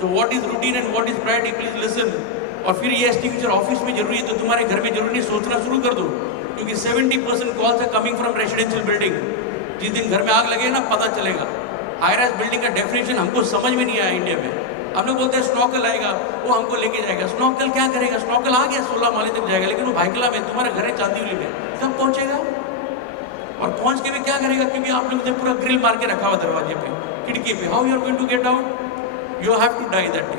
So what is routine and what is priority, please listen. और फिर ये estimation office में जरूरी है तो तुम्हारे घर में जरूरी नहीं, सोचना शुरू कर दो, क्योंकि 70% calls are coming from residential building. जिस दिन घर में आग लगे ना पता चलेगा। हाई राइज बिल्डिंग का डेफिनेशन हमको समझ में नहीं आया इंडिया में। हम लोग बोलते हैं स्नॉकल आएगा, वो हमको लेके जाएगा। स्नॉकल क्या करेगा? स्नॉकल आ गया 16 माले तक जाएगा, लेकिन वो भाईकला में तुम्हारे घर है चांदीवली में, कब पहुंचेगा? और पहुंच के भी क्या करेगा? क्योंकि आप लोग ने पूरा ग्रिल मार के रखा हुआ दरवाजे पे, खिड़की पे। How you are going to get out? You have to die that day.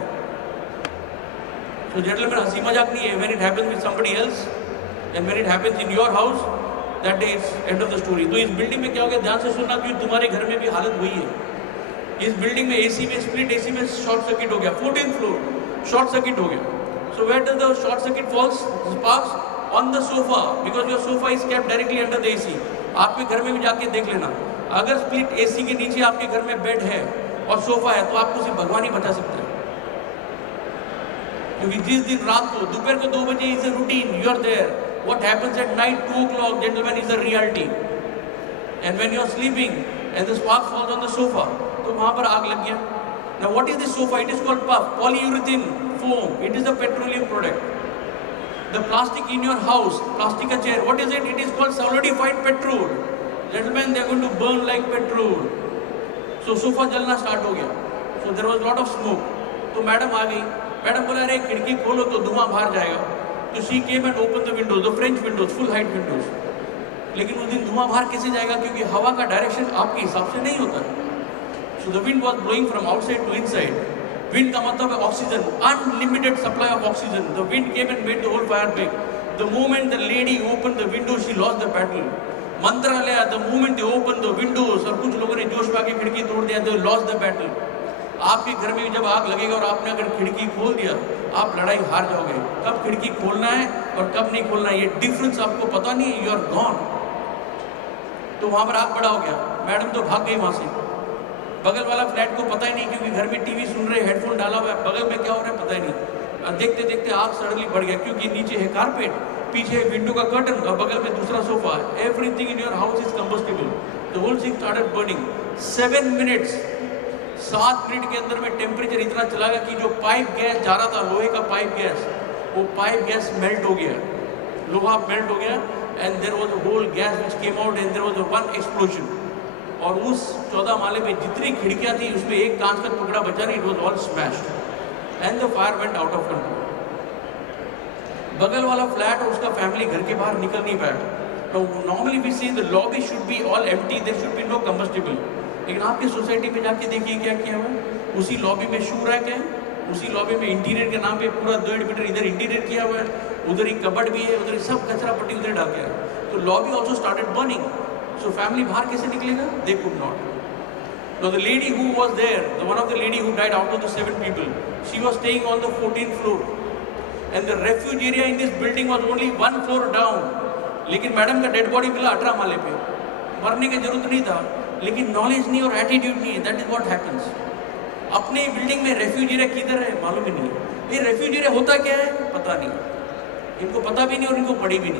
So gentleman, हंसी मजाक नहीं है। When it happens with somebody else and when it happens in your house, that day is end of the story. तो इस building में क्या हो गया, ध्यान से सुनना, क्योंकि तुम्हारे घर में भी हालत वही है। इस बिल्डिंग में एसी में, स्प्लिट एसी में शॉर्ट सर्किट हो गया, 14th फ्लोर शॉर्ट सर्किट हो गया। So where does the short circuit falls? Sparks on the sofa, because your sofa is kept directly under the AC. आपके घर में भी जाके देख लेना, अगर स्प्लिट एसी के नीचे आपके घर में बेड है और सोफा है, तो आपको सिर्फ भगवान ही बचा सकते हैं। क्योंकि जिस दिन रात को दोपहर को 2 बजे is a routine, you are there. What happens at night 2 o'clock, gentleman, is a reality. And when you are sleeping and the spark falls on the sofa, तो वहां पर आग लग गया। Now what is this sofa? It is called PUF, polyurethane foam. It is a petroleum product. The plastic in your house, plastic a chair, what is it? It is called solidified petrol. Gentlemen, they are going to burn like petrol. So sofa जलना start हो गया. So there was lot of smoke. तो madam आ गई। Madam बोला, अरे खिड़की खोलो तो धुआं बाहर जाएगा। तो she came and opened the windows, the French windows, full height windows. लेकिन उस दिन धुआं बाहर कैसे जाएगा? क्योंकि हवा का डायरेक्शन आपके हिसाब से नहीं होता। So the wind was blowing from outside to inside. Wind का मतलब है oxygen, unlimited supply of oxygen. The wind came and made the whole fire big. The moment the lady opened the window, she lost the battle. मंत्रालय, the moment they opened the windows, और कुछ लोगों ने जोश में आके खिड़की तोड़ दिया, they lost the battle. आपके घर में जब आग लगेगा और आपने अगर खिड़की खोल दिया, आप लड़ाई हार जाओगे। कब खिड़की खोलना है और कब नहीं खोलना है, ये डिफरेंस आपको पता नहीं है, you are gone. तो वहां पर आग बड़ा हो गया। मैडम तो भाग गई वहां से। बगल वाला फ्लैट को पता ही नहीं, क्योंकि घर में टीवी सुन रहे, हेडफोन डाला हुआ है, बगल में क्या हो रहा है पता ही नहीं। देखते देखते आग सडनली बढ़ गया, क्योंकि नीचे है कारपेट, पीछे विंडो का कर्टन और बगल में दूसरा सोफा है। Everything in your house is combustible. The whole thing started burning. 7 minutes, 7 minute के अंदर में टेम्परेचर इतना चला गया कि जो पाइप गैस जा रहा था, लोहे का पाइप गैस, वो पाइप गैस मेल्ट हो गया, लोहा मेल्ट हो गया। And there was a hole gas which came out and there was a one explosion. और उस 14 माले पे जितनी खिड़कियां थी, उसमें एक कांच का टुकड़ा बचा नहीं, it was all smashed and the fire went out of control. बगल वाला फ्लैट और उसका फैमिली घर के बाहर निकल नहीं पाया। तो normally we see the lobby should be all empty, there should be no combustible. लेकिन आपकी सोसाइटी पे जाके देखिए क्या किया हुआ है। उसी लॉबी में शू रैक है, उसी लॉबी में इंटीरियर के नाम पे पूरा 1.5 मीटर इधर इंटीरियर किया हुआ है, उधर ही कबर्ड भी है, उधर ही सब कचरा पट्टी उधर डाल के है। तो lobby also started burning. So family बाहर कैसे निकलेगा? They could not. Now the lady who was there, the one of the lady who died out of the 7 people, she was staying on the 14th floor, and the refuge area in this building was only 1 floor down. लेकिन madam का dead body मिला 18 माले पे। मरने की जरूरत नहीं था, लेकिन नॉलेज नहीं और एटीट्यूड नहीं है। That is what happens. अपने बिल्डिंग में रेफ्यूज एरिया किधर है मालूम ही नहीं है। ये रेफ्यूज एरिया होता क्या है पता नहीं, इनको पता भी नहीं और इनको पड़ी भी नहीं।